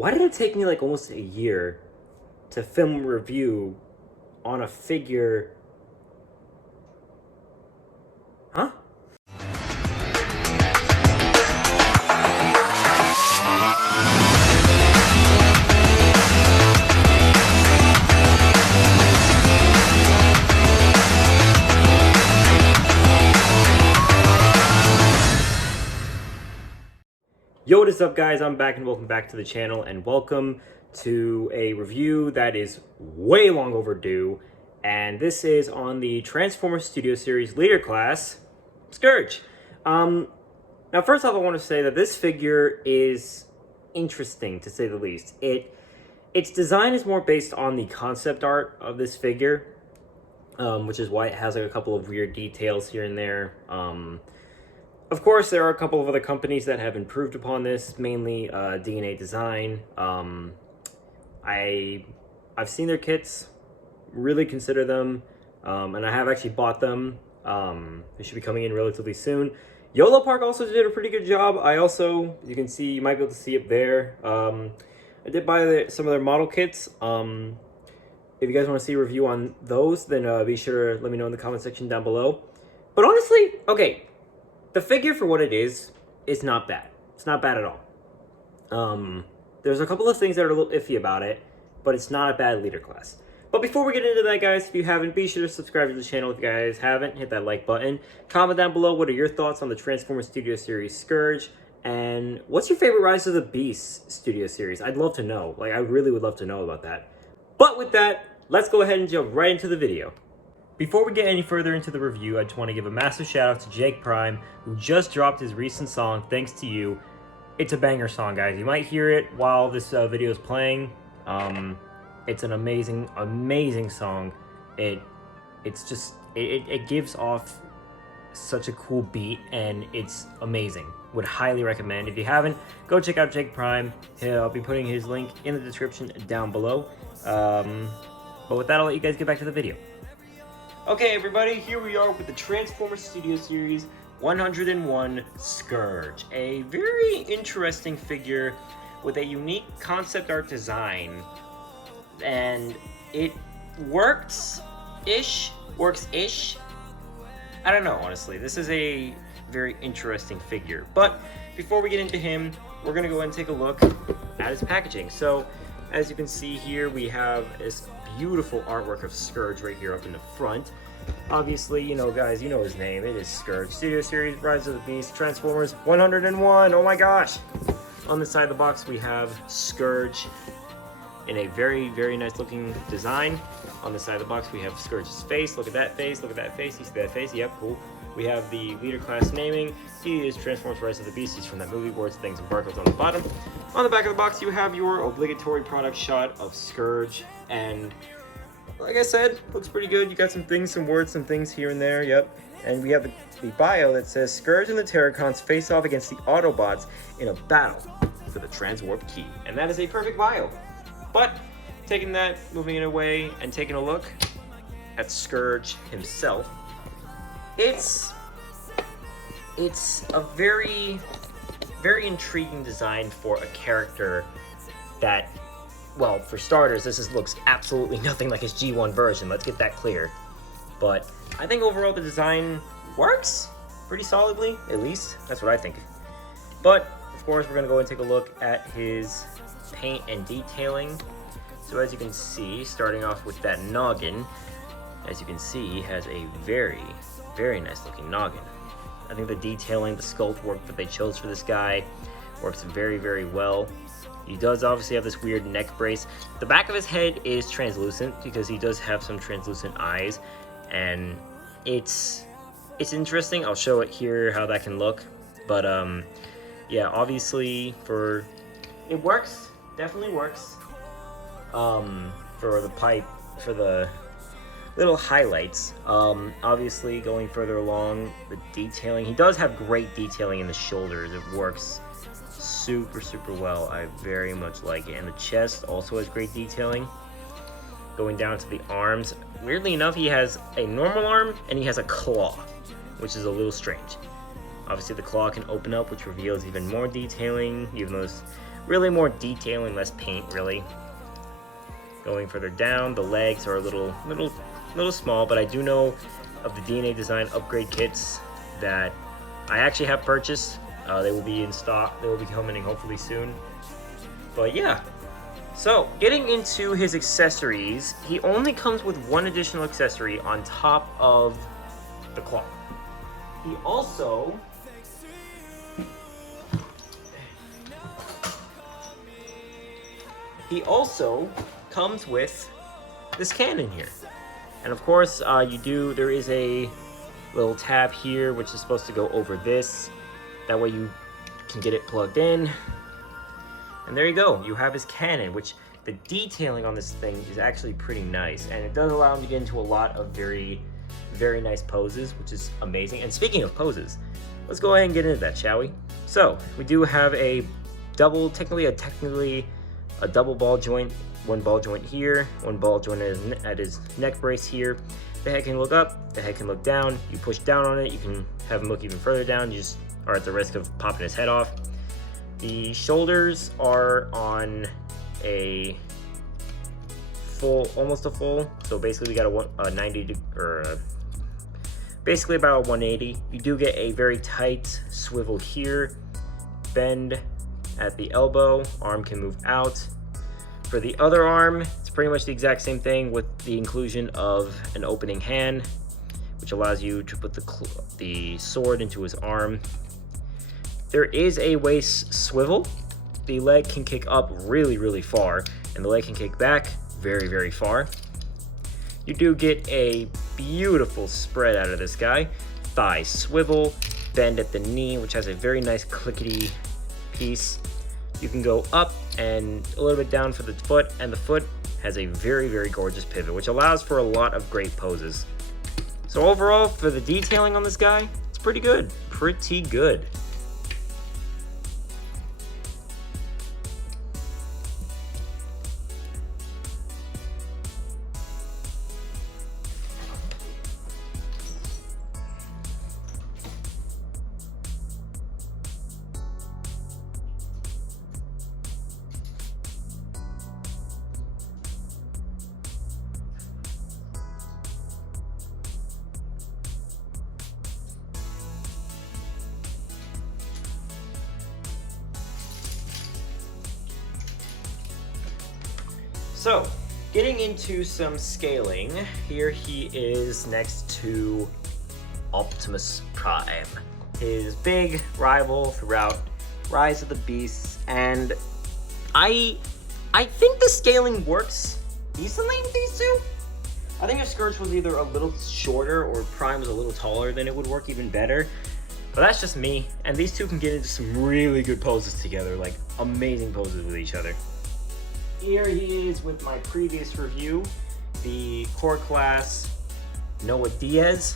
Why did it take me like almost a year to film a review on a figure? Huh? Yo, what is up, guys? I'm back and welcome back to the channel, and welcome to a review that is way long overdue. And this is on the Transformers Studio Series leader class, Scourge. Now, first off, I want to say that this figure is interesting, to say the least. Its design is more based on the concept art of this figure, which is why it has like a couple of weird details here and there. Of course, there are a couple of other companies that have improved upon this, mainly DNA Design. I've seen their kits, really consider them, and I have actually bought them. They should be coming in relatively soon. YOLO Park also did a pretty good job. You can see, you might be able to see up there. I did buy some of their model kits. If you guys want to see a review on those, then be sure to let me know in the comment section down below. But honestly, okay. The figure, for what it is not bad. It's not bad at all. There's a couple of things that are a little iffy about it, but it's not a bad leader class. But before we get into that, guys, if you haven't, be sure to subscribe to the channel. If you guys haven't, hit that like button. Comment down below what are your thoughts on the Transformers Studio Series Scourge, and what's your favorite Rise of the Beast Studio Series? I'd love to know. Like, I really would love to know about that. But with that, let's go ahead and jump right into the video. Before we get any further into the review, I just want to give a massive shout out to Jake Prime, who just dropped his recent song, Thanks to You. It's a banger song, guys. You might hear it while this video is playing. It's an amazing, amazing song. It gives off such a cool beat, and it's amazing. Would highly recommend. If you haven't, go check out Jake Prime. I'll be putting his link in the description down below. But with that, I'll let you guys get back to the video. Okay, everybody, here we are with the Transformers Studio Series 101 Scourge. A very interesting figure with a unique concept art design. And it works-ish. I don't know, honestly. This is a very interesting figure. But before we get into him, we're going to go ahead and take a look at his packaging. So, as you can see here, we have this beautiful artwork of Scourge right here up in the front. Obviously, you know, guys, you know his name. It is Scourge. Studio Series, Rise of the Beast, Transformers 101. Oh my gosh! On the side of the box, we have Scourge in a very, very nice looking design. On the side of the box, we have Scourge's face. Look at that face. Look at that face. You see that face? Yep, cool. We have the leader class naming. He is Transformers Rise of the Beast. He's from that movie, Words, Things, and Barcodes on the bottom. On the back of the box, you have your obligatory product shot of Scourge. And like I said, looks pretty good. You got some things, some words, some things here and there, yep. And we have the bio that says, Scourge and the Terracons face off against the Autobots in a battle for the Transwarp Key. And that is a perfect bio. But, taking that, moving it away, and taking a look at Scourge himself, it's a very, very intriguing design for a character that, well, for starters, looks absolutely nothing like his G1 version. Let's get that clear. But I think overall the design works pretty solidly, at least. That's what I think. But, of course, we're going to go and take a look at his paint and detailing. So as you can see, starting off with that noggin, as you can see, he has a very, very nice looking noggin. I think the detailing, the sculpt work that they chose for this guy works very, very well. He does obviously have this weird neck brace. The back of his head is translucent because he does have some translucent eyes, and it's interesting. I'll show it here how that can look. But yeah, obviously it works, definitely works. For the pipe, for the little highlights, obviously going further along, the detailing, he does have great detailing in the shoulders. It works super, super well. I very much like it. And the chest also has great detailing. Going down to the arms, weirdly enough, he has a normal arm and he has a claw, which is a little strange. Obviously the claw can open up, which reveals even more detailing, even though Really more detailing, less paint, really. Going further down, the legs are a little small, but I do know of the DNA Design upgrade kits that I actually have purchased. They will be in stock. They will be coming hopefully soon. But yeah. So, getting into his accessories, he only comes with one additional accessory on top of the claw. He also comes with this cannon here. And of course, there is a little tab here which is supposed to go over this. That way you can get it plugged in. And there you go, you have his cannon, which the detailing on this thing is actually pretty nice. And it does allow him to get into a lot of very, very nice poses, which is amazing. And speaking of poses, let's go ahead and get into that, shall we? So, we do have a technically a double ball joint. One ball joint here, one ball joint at his neck brace here. The head can look up, the head can look down. You push down on it, you can have him look even further down. You just are at the risk of popping his head off. The shoulders are on a full, almost a full. So basically we got a 90 or basically about a 180. You do get a very tight swivel here, bend at the elbow, arm can move out. For the other arm, it's pretty much the exact same thing with the inclusion of an opening hand, which allows you to put the sword into his arm. There is a waist swivel. The leg can kick up really, really far, and the leg can kick back very, very far. You do get a beautiful spread out of this guy. Thigh swivel, bend at the knee, which has a very nice clickety piece. You can go up and a little bit down for the foot, and the foot has a very, very gorgeous pivot, which allows for a lot of great poses. So overall, for the detailing on this guy, it's pretty good. Pretty good. So, getting into some scaling, here he is next to Optimus Prime, his big rival throughout Rise of the Beasts, and I think the scaling works decently with these two. I think if Scourge was either a little shorter or Prime was a little taller, then it would work even better. But that's just me, and these two can get into some really good poses together, like amazing poses with each other. Here he is with my previous review, the core class Noah Diaz.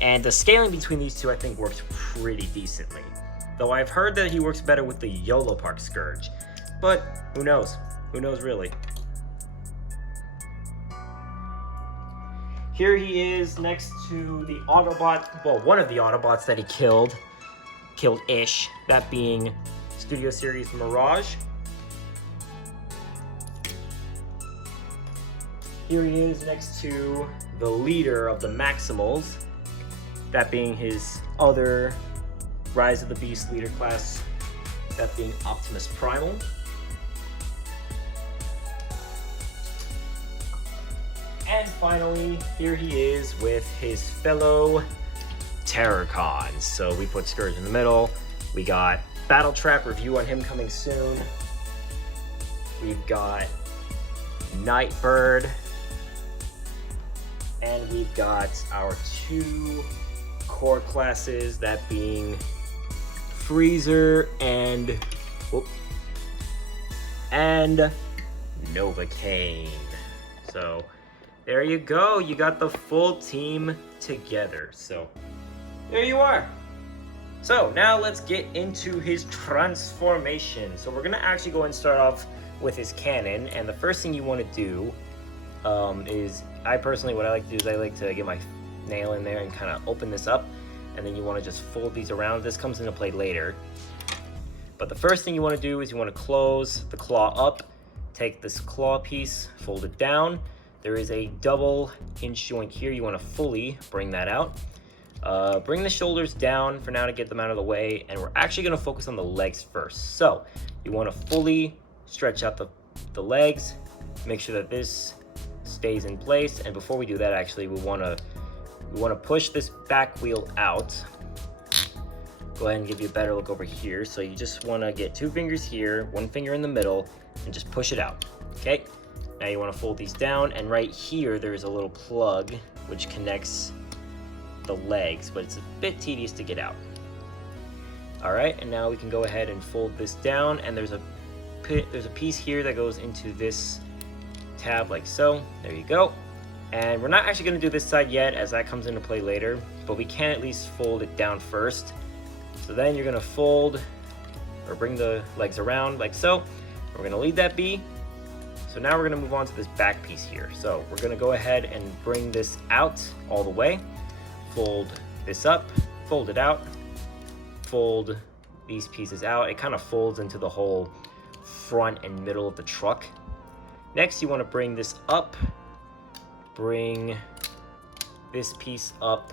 And the scaling between these two I think works pretty decently. Though I've heard that he works better with the YOLO Park Scourge. But who knows? Who knows really? Here he is next to the Autobot, well, one of the Autobots that he killed-ish, that being Studio Series Mirage. Here he is next to the leader of the Maximals, that being his other Rise of the Beast leader class, that being Optimus Primal. And finally, here he is with his fellow Terrorcons. So we put Scourge in the middle. We got Battle Trap review on him coming soon. We've got Nightbird. And we've got our two core classes, that being Freezer and Novocaine. So there you go, you got the full team together. So there you are. So now let's get into his transformation. So we're gonna actually go and start off with his cannon, and the first thing you want to do is, what I like to do is I like to get my nail in there and kind of open this up, and then you want to just fold these around. This comes into play later. But the first thing you want to do is you want to close the claw up. Take this claw piece, fold it down. There is a double hinge joint here. You want to fully bring that out. Bring the shoulders down for now to get them out of the way, and we're actually going to focus on the legs first. So you want to fully stretch out the legs, make sure that this stays in place. And before we do that, actually, we want to push this back wheel out. Go ahead and give you a better look over here. So you just want to get 2 fingers here, 1 finger in the middle, and just push it out. Okay, now you want to fold these down, and right here there's a little plug which connects the legs, but it's a bit tedious to get out. All right, and now we can go ahead and fold this down, and there's a piece here that goes into this tab like so. There you go. And we're not actually going to do this side yet, as that comes into play later, but we can at least fold it down first. So then you're going to fold or bring the legs around like so. We're going to leave that be. So now we're going to move on to this back piece here. So we're going to go ahead and bring this out all the way. Fold this up, fold it out, fold these pieces out. It kind of folds into the whole front and middle of the truck. Next, you want to bring this up, bring this piece up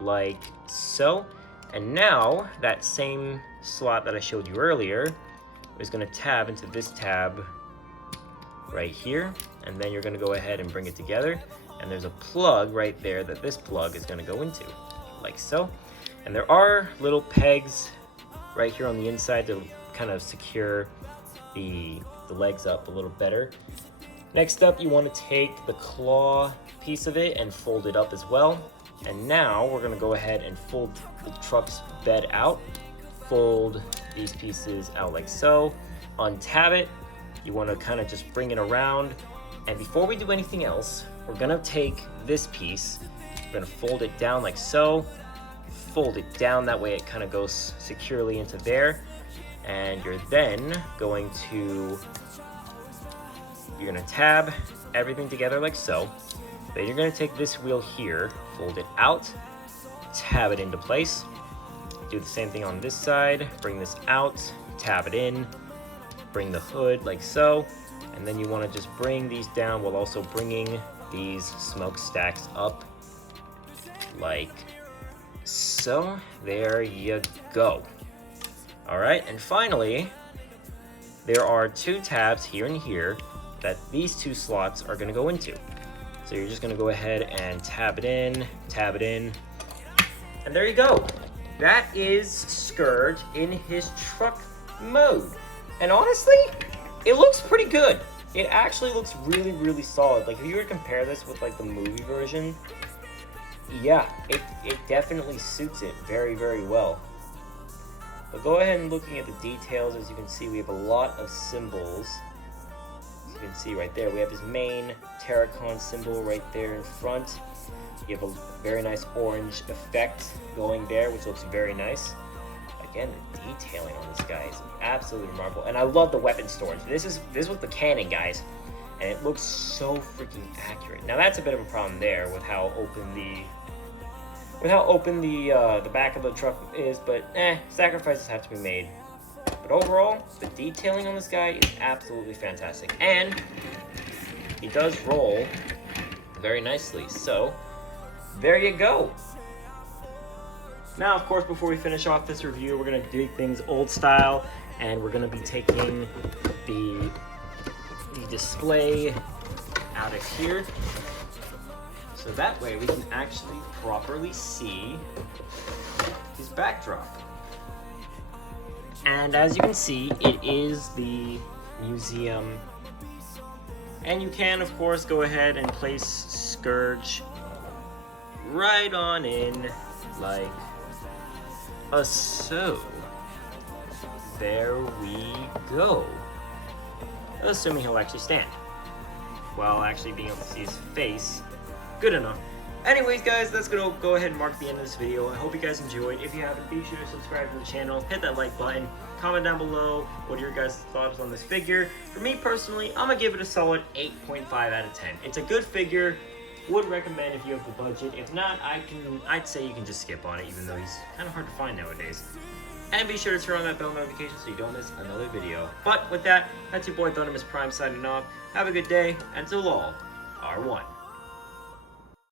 like so. And now that same slot that I showed you earlier is going to tab into this tab right here. And then you're going to go ahead and bring it together. And there's a plug right there that this plug is going to go into, like so. And there are little pegs right here on the inside to kind of secure the legs up a little better. Next up, you want to take the claw piece of it and fold it up as well. And now we're going to go ahead and fold the truck's bed out. Fold these pieces out like so. Untab it. You want to kind of just bring it around. And before we do anything else, we're going to take this piece, we're going to fold it down like so. Fold it down, that way it kind of goes securely into there. And you're then going to tab everything together like so. Then you're going to take this wheel here, fold it out, tab it into place. Do the same thing on this side, bring this out, tab it in, bring the hood like so. And then you want to just bring these down while also bringing these smokestacks up like so. There you go. All right, and finally, there are 2 tabs here and here that these 2 slots are going to go into. So you're just going to go ahead and tab it in, and there you go. That is Scourge in his truck mode. And honestly, it looks pretty good. It actually looks really, really solid. Like, if you were to compare this with like the movie version, yeah, it definitely suits it very, very well. But go ahead and looking at the details, as you can see, we have a lot of symbols. As you can see right there, we have his main Terracon symbol right there in front. You have a very nice orange effect going there, which looks very nice. Again, the detailing on this guy is absolutely remarkable. And I love the weapon storage. This was the cannon, guys. And it looks so freaking accurate. Now that's a bit of a problem there with how open the back of the truck is, but sacrifices have to be made. But overall, the detailing on this guy is absolutely fantastic. And he does roll very nicely. So there you go. Now, of course, before we finish off this review, we're going to do things old style, and we're going to be taking the display out of here, so that way we can actually properly see his backdrop. And as you can see, it is the museum, and you can, of course, go ahead and place Scourge right on in like so. There we go. Assuming he'll actually stand, while actually being able to see his face. Good enough. Anyways, guys, that's gonna go ahead and mark the end of this video. I hope you guys enjoyed. If you haven't, be sure to subscribe to the channel, hit that like button, comment down below what are your guys' thoughts on this figure. For me personally, I'm gonna give it a solid 8.5 out of 10. It's a good figure. Would recommend if you have the budget. If not, I'd say you can just skip on it, even though he's kind of hard to find nowadays. And be sure to turn on that bell notification so you don't miss another video. But with that, that's your boy Thunderous Prime signing off. Have a good day, and till all are one.